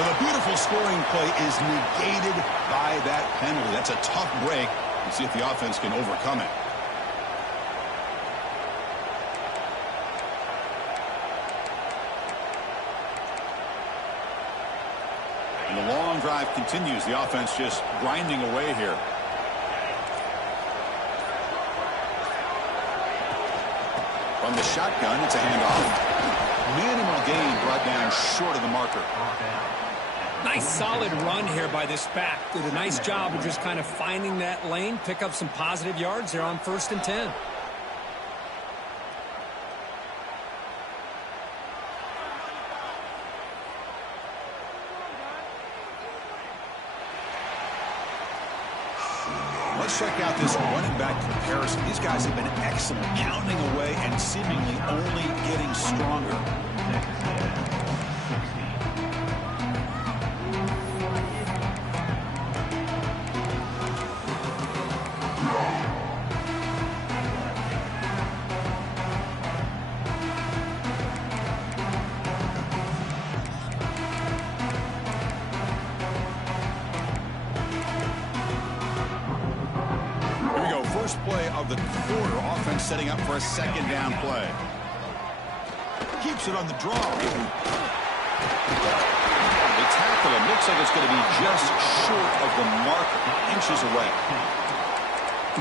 So the beautiful scoring play is negated by that penalty. That's a tough break. We'll see if the offense can overcome it. And the long drive continues. The offense just grinding away here. From the shotgun, it's a handoff. Minimal gain brought down short of the marker. Nice solid run here by this back. Did a nice job of just kind of finding that lane, pick up some positive yards there on 1st and 10. Let's check out this running back comparison. These guys have been excellent, pounding away and seemingly only getting stronger. Play of the quarter. Offense setting up for a second down play. keeps it on the draw. They tackle him. Looks like it's going to be just short of the marker, inches away.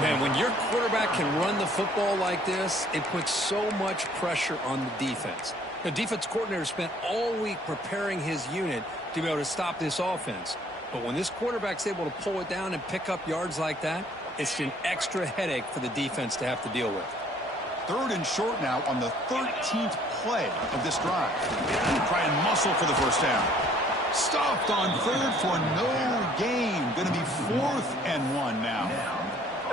Man, when your quarterback can run the football like this, it puts so much pressure on the defense. The defense coordinator spent all week preparing his unit to be able to stop this offense. But when this quarterback's able to pull it down and pick up yards like that, it's an extra headache for the defense to have to deal with. 3rd and short now on the 13th play of this drive. Try and muscle for the first down. Stopped on 3rd for no gain. Going to be 4th and 1 now.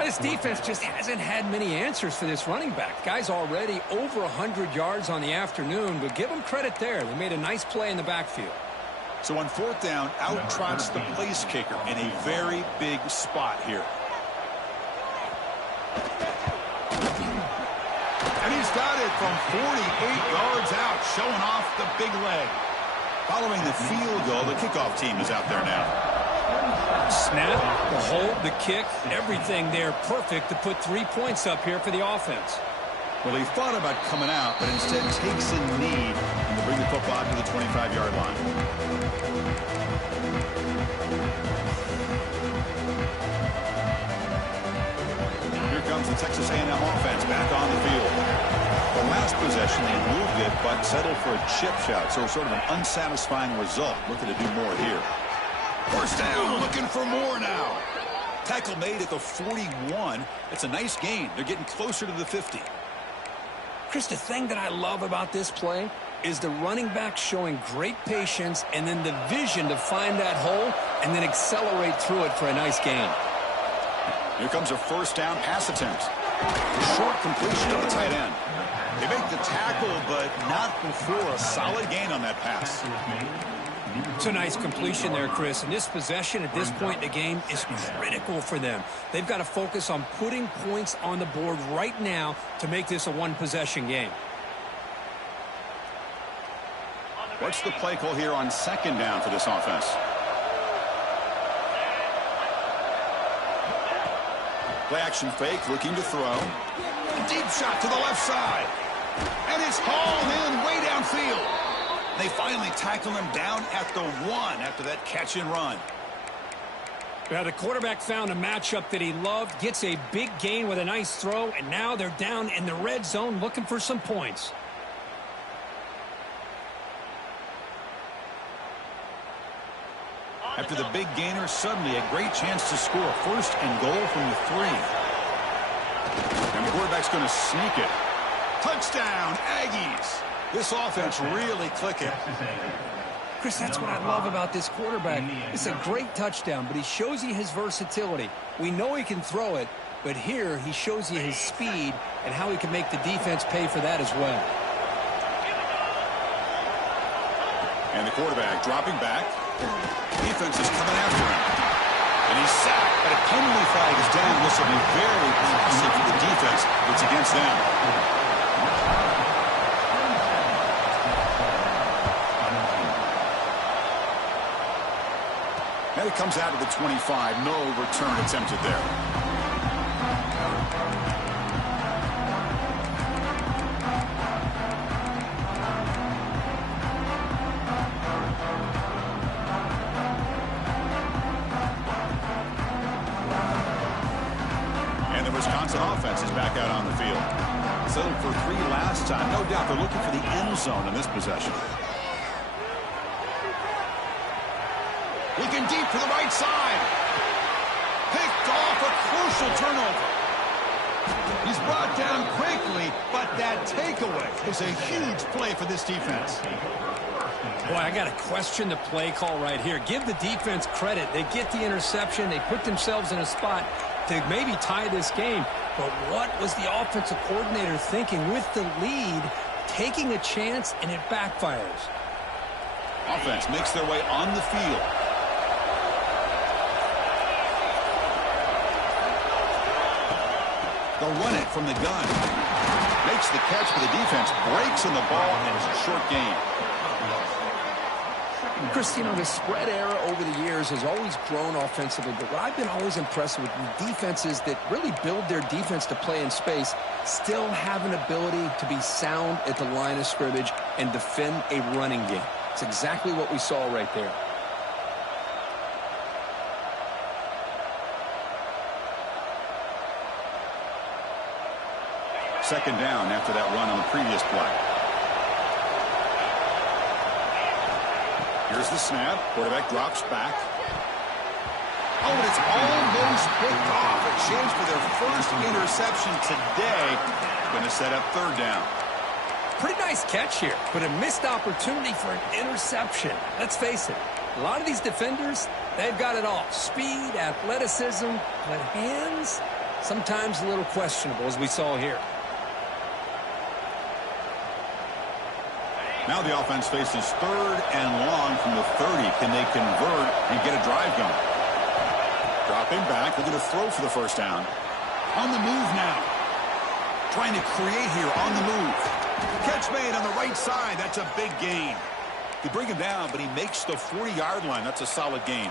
This defense just hasn't had many answers for this running back. Guy's already over 100 yards on the afternoon, but give him credit there. They made a nice play in the backfield. So on 4th down, out trots the place kicker in a very big spot here. And he's got it from 48 yards out, showing off the big leg. Following the field goal, the kickoff team is out there now. Snap, the hold, the kick, everything there perfect to put 3 points up here for the offense. Well, he thought about coming out, but instead takes a knee to bring the football to the 25-yard line. Here comes the Texas A&M offense back on the field. The last possession, they moved it, but settled for a chip shot, so sort of an unsatisfying result. Looking to do more here. First down, looking for more now. Tackle made at the 41. It's a nice gain. They're getting closer to the 50. Chris, the thing that I love about this play is the running back showing great patience and then the vision to find that hole and then accelerate through it for a nice gain. Here comes a first down pass attempt. Short completion to the tight end. They make the tackle, but not before a solid gain on that pass. It's a nice completion there, Chris. And this possession at this point in the game is critical for them. They've got to focus on putting points on the board right now to make this a one-possession game. What's the play call here on 2nd down for this offense? Play action fake, looking to throw. Deep shot to the left side. And it's hauled in way downfield. They finally tackle him down at the 1 after that catch and run. Now the quarterback found a matchup that he loved, gets a big gain with a nice throw, and now they're down in the red zone looking for some points. After the big gainer, suddenly a great chance to score. 1st and goal from the 3. And the quarterback's going to sneak it. Touchdown, Aggies. This offense really clicking. Chris, that's what I love about this quarterback. It's a great touchdown, but he shows you his versatility. We know he can throw it, but here he shows you his speed and how he can make the defense pay for that as well. And the quarterback dropping back. Defense is coming after him. And he's sacked, but a penalty flag is down. This will be very passive for the defense. It's against them. And it comes out of the 25. No return attempted there. And the Wisconsin offense is back out on the field. Settled for 3 last time. No doubt they're looking for the end zone in this possession. Looking deep to the right side. Picked off, a crucial turnover. He's brought down quickly, but that takeaway is a huge play for this defense. Boy, I got to question the play call right here. Give the defense credit. They get the interception. They put themselves in a spot to maybe tie this game. But what was the offensive coordinator thinking with the lead, taking a chance, and it backfires? Offense makes their way on the field. They'll run it from the gun. Makes the catch, but the defense breaks in the ball, and it's a short gain. Chris, you know, the spread era over the years has always grown offensively, but what I've been always impressed with defenses that really build their defense to play in space still have an ability to be sound at the line of scrimmage and defend a running game. It's exactly what we saw right there. Second down after that run on the previous play. Here's the snap. Quarterback drops back. Oh, and it's almost picked off. A chance for their first interception today. Going to set up third down. Pretty nice catch here, but a missed opportunity for an interception. Let's face it, a lot of these defenders, they've got it all. Speed, athleticism, but hands, sometimes a little questionable, as we saw here. Now the offense faces third and long from the 30. Can they convert and get a drive going? Dropping back, looking to throw for the first down. On the move now. Trying to create here on the move. Catch made on the right side. That's a big gain. They bring him down, but he makes the 40-yard line. That's a solid gain.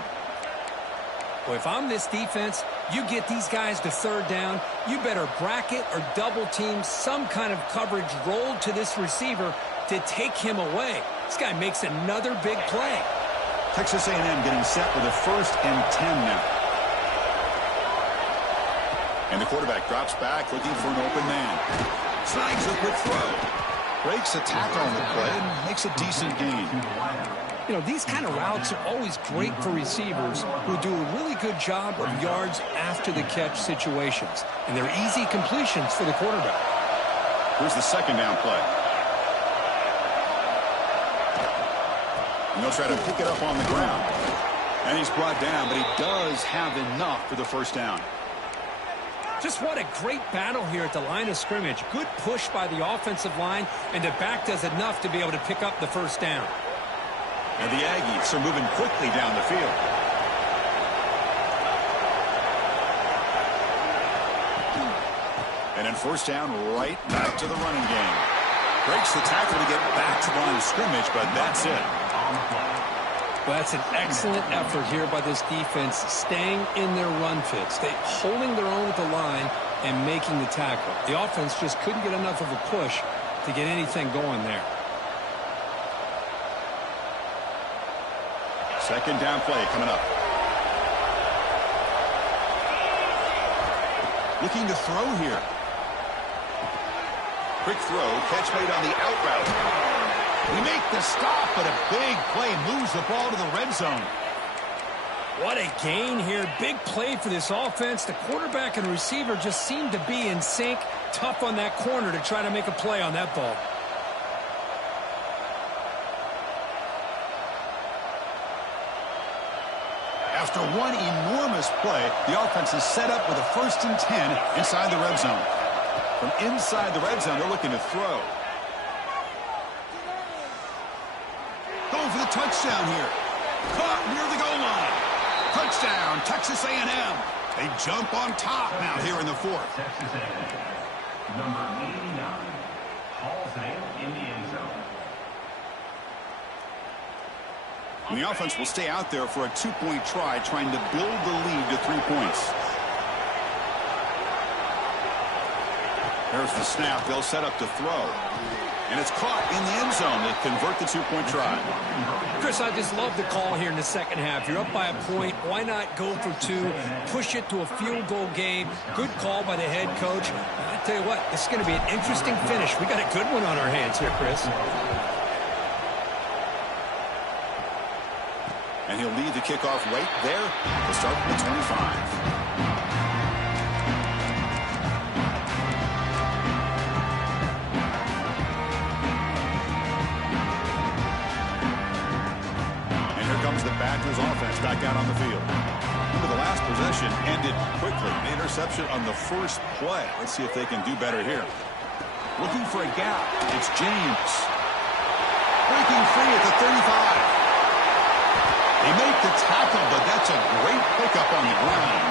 Well, if I'm this defense, you get these guys to third down, you better bracket or double team some kind of coverage rolled to this receiver to take him away. This guy makes another big play. Texas A&M getting set with a 1st and 10 now. And the quarterback drops back looking for an open man. Snags a quick throw. Breaks a tackle on the play and makes a decent gain. You know, these kind of routes are always great for receivers who do a really good job of yards after the catch situations. And they're easy completions for the quarterback. Here's the second down play. And they'll try to pick it up on the ground. And he's brought down, but he does have enough for the first down. Just what a great battle here at the line of scrimmage. Good push by the offensive line, and the back does enough to be able to pick up the first down. And the Aggies are moving quickly down the field. And then first down right back to the running game. Breaks the tackle to get back to the line of scrimmage, but that's it. Well, that's an excellent effort here by this defense, staying in their run fits. They holding their own with the line and making the tackle. The offense just couldn't get enough of a push to get anything going there. Second down play coming up. Looking to throw here. Quick throw, catch made on the out route. We make the stop, but a big play moves the ball to the red zone. What a gain here. Big play for this offense. The quarterback and receiver just seem to be in sync. Tough on that corner to try to make a play on that ball. After one enormous play, the offense is set up with a 1st and 10 inside the red zone. From inside the red zone, they're looking to throw. Going for the touchdown here. Caught near the goal line. Touchdown, Texas A&M. They jump on top now here in the 4th. Texas A&M, number 89, hauls it in the end zone. And the offense will stay out there for a 2-point try, trying to build the lead to 3 points. There's the snap. They'll set up to throw. And it's caught in the end zone to convert the 2-point try. Chris, I just love the call here in the second half. You're up by a point. Why not go for 2, push it to a field goal game? Good call by the head coach. I tell you what, this is going to be an interesting finish. We got a good one on our hands here, Chris. And he'll lead the kickoff right there to start the 25. The Badgers offense back out on the field. Remember, the last possession ended quickly. The interception on the first play. Let's see if they can do better here. Looking for a gap. It's James. Breaking free at the 35. They make the tackle, but that's a great pickup on the ground.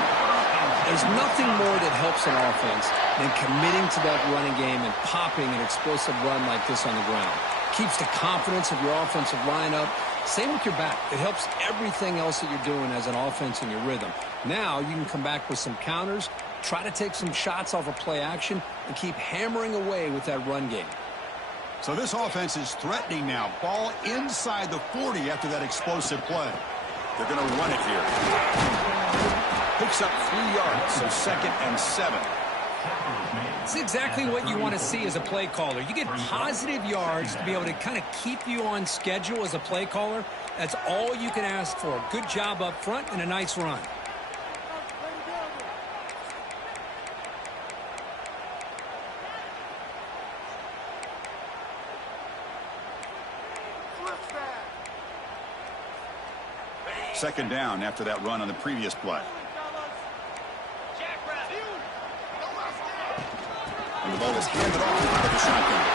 There's nothing more that helps an offense than committing to that running game and popping an explosive run like this on the ground. Keeps the confidence of your offensive lineup. Same with your back. It helps everything else that you're doing as an offense in your rhythm. Now you can come back with some counters, try to take some shots off of play action, and keep hammering away with that run game. So this offense is threatening now. Ball inside the 40 after that explosive play. They're going to run it here. Picks up 3 yards, so 2nd and 7. It's exactly what you want to see as a play caller. You get positive yards to be able to kind of keep you on schedule as a play caller. That's all you can ask for. Good job up front and a nice run. Second down after that run on the previous play. And the ball is handed off out of the shotgun.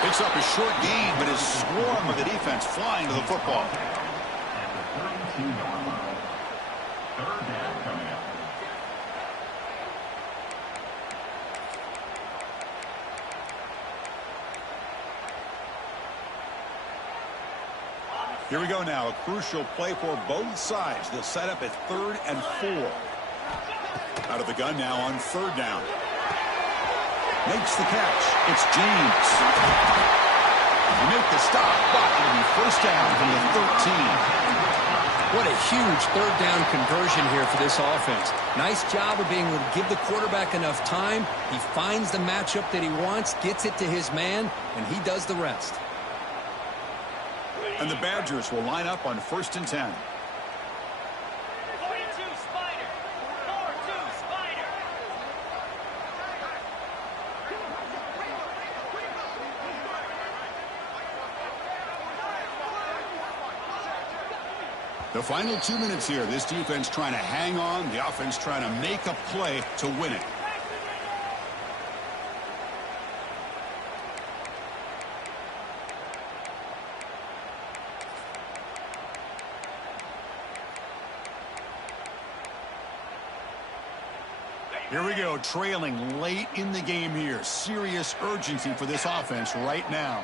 Picks up a short gain, but his swarm of the defense flying to the football. Third down coming up. Here we go now. A crucial play for both sides. They'll set up at 3rd and 4. Out of the gun now on 3rd down. Makes the catch. It's James. They make the stop, but it'll be 1st down from the 13. What a huge 3rd down conversion here for this offense. Nice job of being able to give the quarterback enough time. He finds the matchup that he wants, gets it to his man, and he does the rest. And the Badgers will line up on 1st and 10. 42 Spider. 4-2 Spider. The final 2 minutes here. This defense trying to hang on. The offense trying to make a play to win it. Here we go, trailing late in the game here. Serious urgency for this offense right now.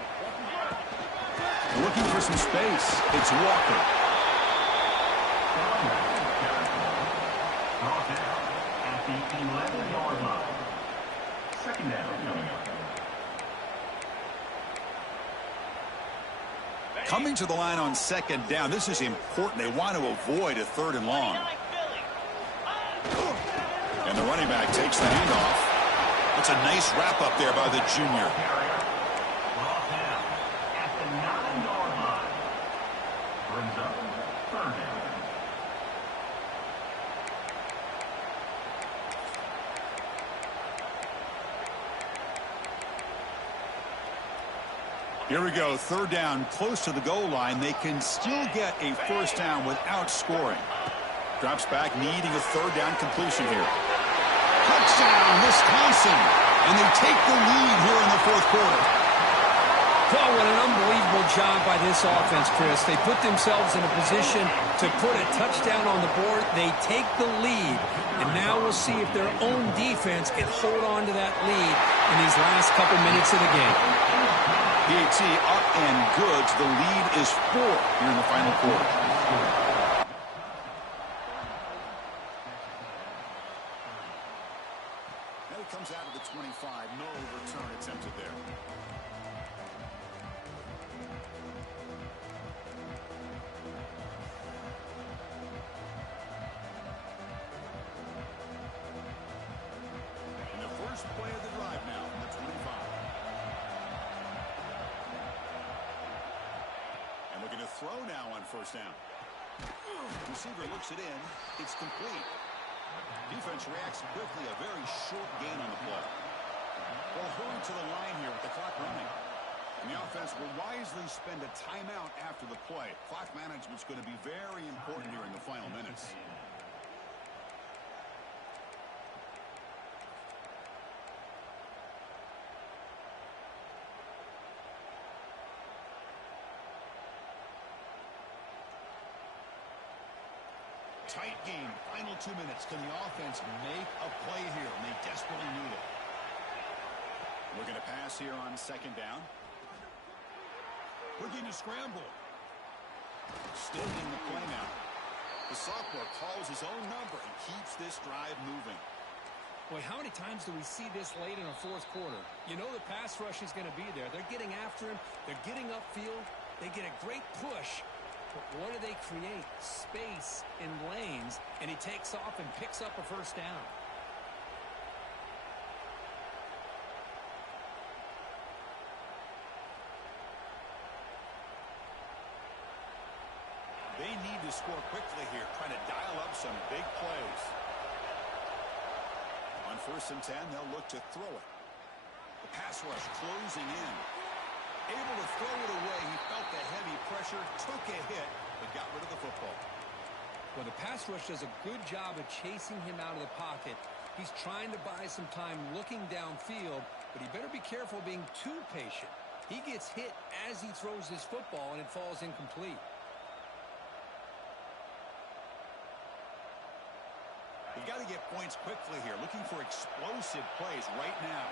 Looking for some space. It's Walker. Brought down at the 11-yard line. 2nd down coming up. Coming to the line on 2nd down. This is important. They want to avoid a 3rd and long. And the running back takes the handoff. That's a nice wrap up there by the junior. Brought down at the 9-yard line. Brings up 3rd down. Here we go, 3rd down, close to the goal line. They can still get a 1st down without scoring. Drops back, needing a 3rd down completion here. Touchdown, Wisconsin. And they take the lead here in the 4th quarter. Oh, what an unbelievable job by this offense, Chris. They put themselves in a position to put a touchdown on the board. They take the lead. And now we'll see if their own defense can hold on to that lead in these last couple minutes of the game. PAT up and good. The lead is 4 here in the final quarter. Now he comes out of the 25. No return attempted there. And the first play of the drive now from the 25. And looking to throw now on 1st down. Receiver looks it in. It's complete. Defense reacts quickly. A very short gain on the play. Well, hurry to the line here with the clock running. And the offense will wisely spend a timeout after the play. Clock management's going to be very important here in the final minutes. Tight game, final 2 minutes. Can the offense make a play here? And they desperately need it. We're going to pass here on 2nd down. Looking to scramble. Extending the play now. The sophomore calls his own number and keeps this drive moving. Boy, how many times do we see this late in a fourth quarter? You know the pass rush is going to be there. They're getting after him. They're getting upfield. They get a great push. But what do they create? Space in lanes, and he takes off and picks up a first down. They need to score quickly here, trying to dial up some big plays. On 1st and 10, they'll look to throw it. The pass rush closing in. Able to throw it away. He felt the heavy pressure, took a hit, but got rid of the football. Well, the pass rush does a good job of chasing him out of the pocket. He's trying to buy some time looking downfield, but he better be careful being too patient. He gets hit as he throws his football, and it falls incomplete. You've got to get points quickly here, looking for explosive plays right now.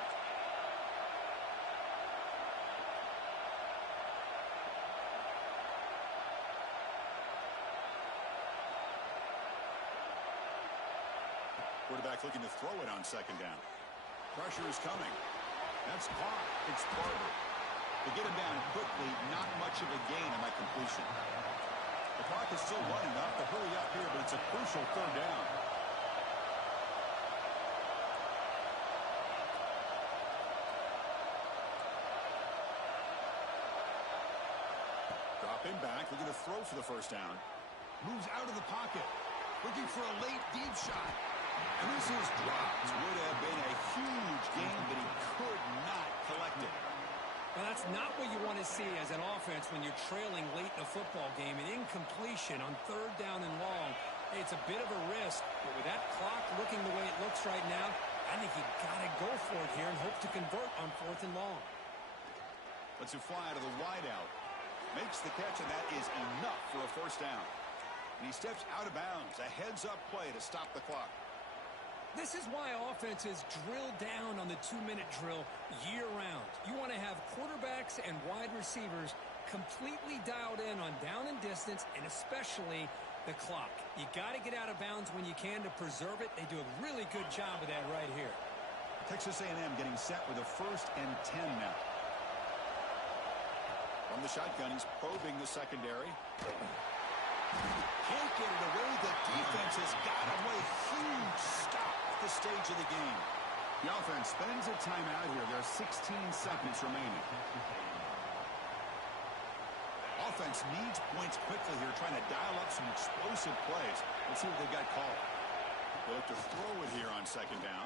Quarterback looking to throw it on 2nd down. Pressure is coming. That's caught. It's Barber. To get him down quickly, not much of a gain on that completion. The clock is still running. They'll have to hurry up here, but it's a crucial 3rd down. Dropping back, looking to throw for the 1st down. Moves out of the pocket. Looking for a late deep shot. And this is dropped. Would have been a huge gain, but he could not collect it. Well, that's not what you want to see as an offense when you're trailing late in a football game. An incompletion on 3rd down and long. Hey, it's a bit of a risk, but with that clock looking the way it looks right now, I think you've got to go for it here and hope to convert on 4th and long. Lets it fly out of the wideout. Makes the catch, and that is enough for a 1st down. And he steps out of bounds. A heads-up play to stop the clock. This is why offenses drill down on the 2-minute drill year-round. You want to have quarterbacks and wide receivers completely dialed in on down and distance, and especially the clock. You got to get out of bounds when you can to preserve it. They do a really good job of that right here. Texas A&M getting set with a 1st and 10 now. From the shotgun, he's probing the secondary. Can't get it away. The defense has got away. Huge stop at the stage of the game. The offense spends a timeout here. There are 16 seconds remaining. Offense needs points quickly here, trying to dial up some explosive plays. Let's see what they've got called. They look to throw it here on 2nd down.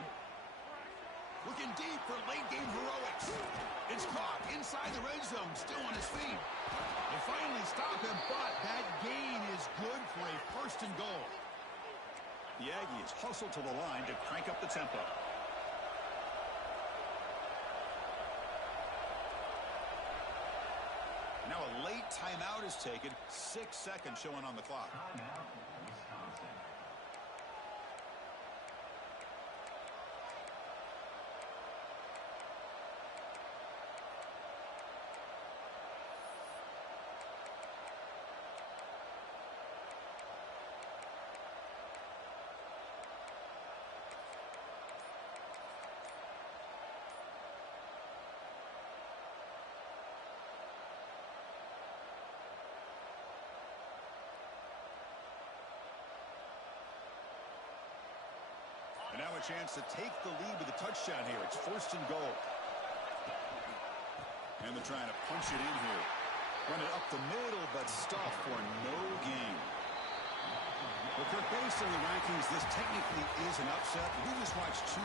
Looking deep for late-game heroics. It's caught inside the red zone, still on his feet. They finally stop him, but that gain is good for a 1st and goal. The Aggies hustle to the line to crank up the tempo. Now a late timeout is taken. 6 seconds showing on the clock. Timeout, Wisconsin. And now a chance to take the lead with a touchdown here. It's 1st and goal. And they're trying to punch it in here. Run it up the middle, but stop for no gain. Well, Kirk, based on the rankings, this technically is an upset. We just watched 2